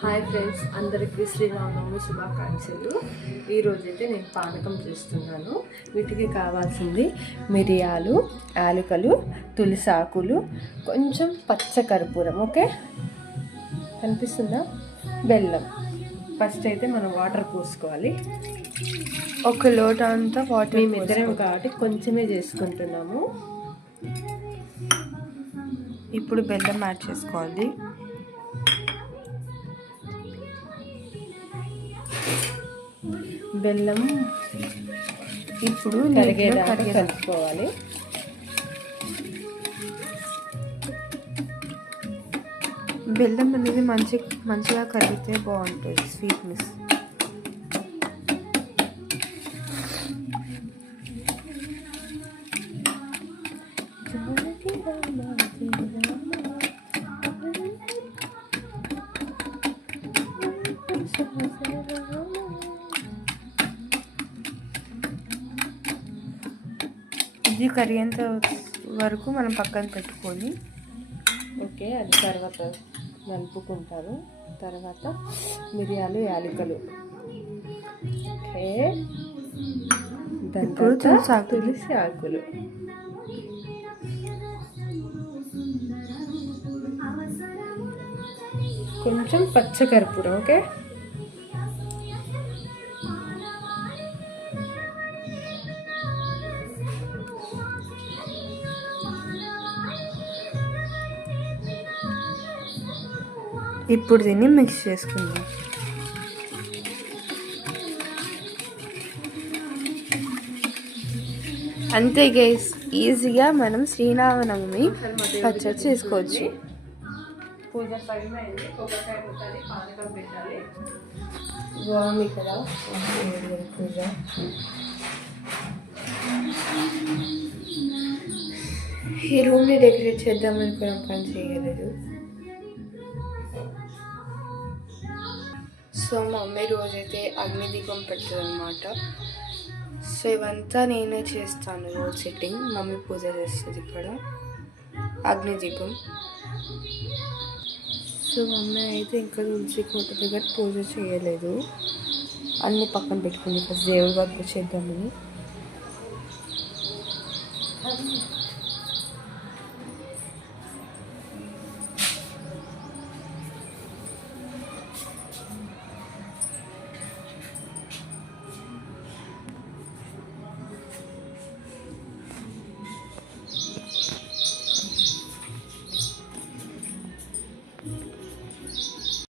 Hi friends, అందరికీ శ్రీరామనవమి శుభాకాంక్షలు. ఈరోజైతే నేను పానకం చేస్తున్నాను. వీటికి కావాల్సింది మిరియాలు, యాలకులు, తులసి ఆకులు, కొంచెం పచ్చకర్పూరం. ఓకే, కనిపిస్తుందా? బెల్లం. ఫస్ట్ అయితే మనం వాటర్ పోసుకోవాలి. ఒక లోట అంతా వాటర్. మేమిద్దరం కాబట్టి కొంచెమే చేసుకుంటున్నాము. ఇప్పుడు బెల్లం యాడ్ చేసుకోవాలి. బెల్లం ఇప్పుడు కరిగేదాకా కలుపుకోవాలి. బెల్లం అనేది మంచిగా కరిగితే బాగుంటుంది స్వీట్నెస్. ఇది కరిగేంత వరకు మనం పక్కన పెట్టుకొని, ఓకే, అది తర్వాత నలుపుకుంటారు. తర్వాత మిరియాలు, యాలకులు. ఓకే, ఇప్పుడు తులసి ఆకులు. కొంచెం పచ్చకర్పూరం. ఓకే, ఇప్పుడు దీన్ని మిక్స్ చేసుకుందాం. అంతే గైస్, ఈజీగా మనం శ్రీరామనవమి పచ్చడి చేసుకోవచ్చు. పూజ టైం అయింది. కొబ్బరికాయ పెట్టాలి, పానకం పెట్టాలి. బాగుంది కదా పూజ. ఈ రూమ్ని డెకరేట్ చేద్దాం అనుకున్నాం, పని చేయలేదు. సో మమ్మీ రోజైతే అగ్ని దీపం పెడుతుంది అనమాట. సో ఇవంతా నేనే చేస్తాను రోజు సెట్టింగ్. మమ్మీ పూజ చేస్తుంది ఇక్కడ అగ్ని దీపం. సో మమ్మీ అయితే ఇంకా తులసి కోట దగ్గర పూజ చేయలేదు, అన్ని పక్కన పెట్టుకుంది. ఫస్ట్ దేవుడి వరకు చేద్దామని.